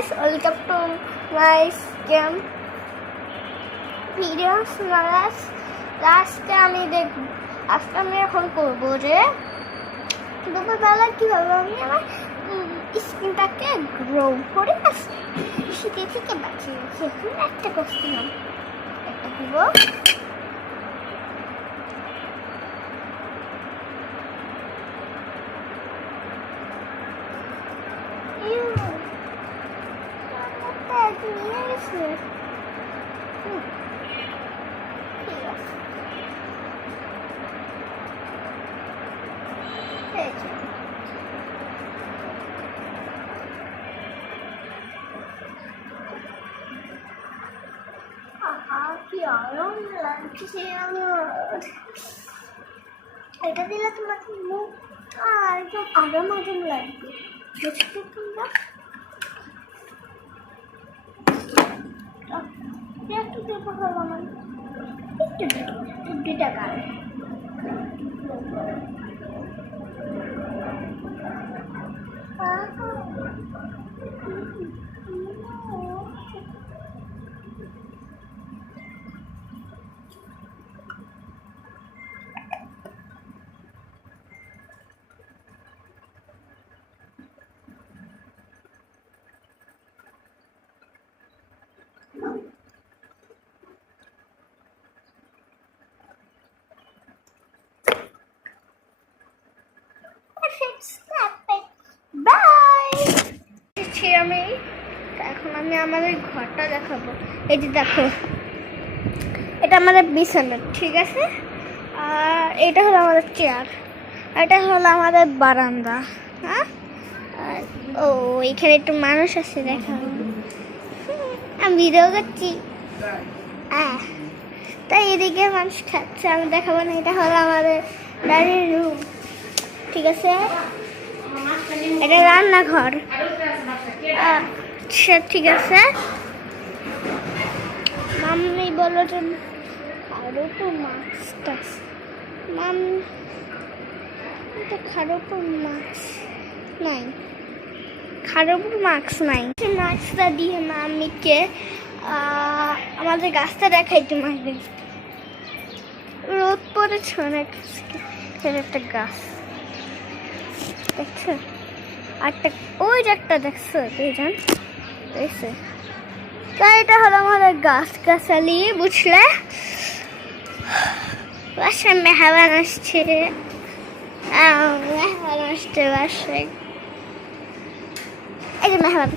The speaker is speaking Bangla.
guys, welcome to my game videos. লাস্টে আমি দেখব আজকে আমি এখন করবো যে দুপুরবেলা কীভাবে আমি আমার স্কিনটাকে গ্রো করে শীতে থেকে বাঁচিয়ে রেখে এখন একটা করছিলাম একটা দিব নিয়ে গেছে ঠিক আছে কি আরাম লাগছে আমার এটা দিলে তোমাকে মুখ আর একদম আরাম লাগবে বুঝতে তোমরা একটু দেখো আমার একটু দুটা গাল আমি এখন আমি আমাদের ঘরটা দেখাবো এই যে দেখো এটা আমাদের বিছানা ঠিক আছে আর এটা হলো আমাদের চেয়ার এটা হলো আমাদের বারান্দা হ্যাঁ ও এখানে একটু মানুষ আছে দেখাবো আমি ভিডিও করছি তাই এদিকে মানুষ খাচ্ছে আমি দেখাবো না এটা হলো আমাদের ডাইনিং রুম ঠিক আছে এটা রান্নাঘর আচ্ছা ঠিক আছে মাম্মি বলো যে আরো তো মাছটা মাম্মি এটা খারোপুর মাছ নাই খারোপুর মাছ নাই মাছটা দিয়ে মাম্মিকে আমাদের গাছটা দেখাইতে মারবে রোদ পড়েছে অনেক একটা গাছ দেখছো আরটা ওই যে একটা দেখছো দুইজন দেখছো তাই এটা হলো আমাদের গাছগাছালি বুঝলে বাসায় মেহমান আসছে মেহমান আসছে বাসায় এই যে মেহমান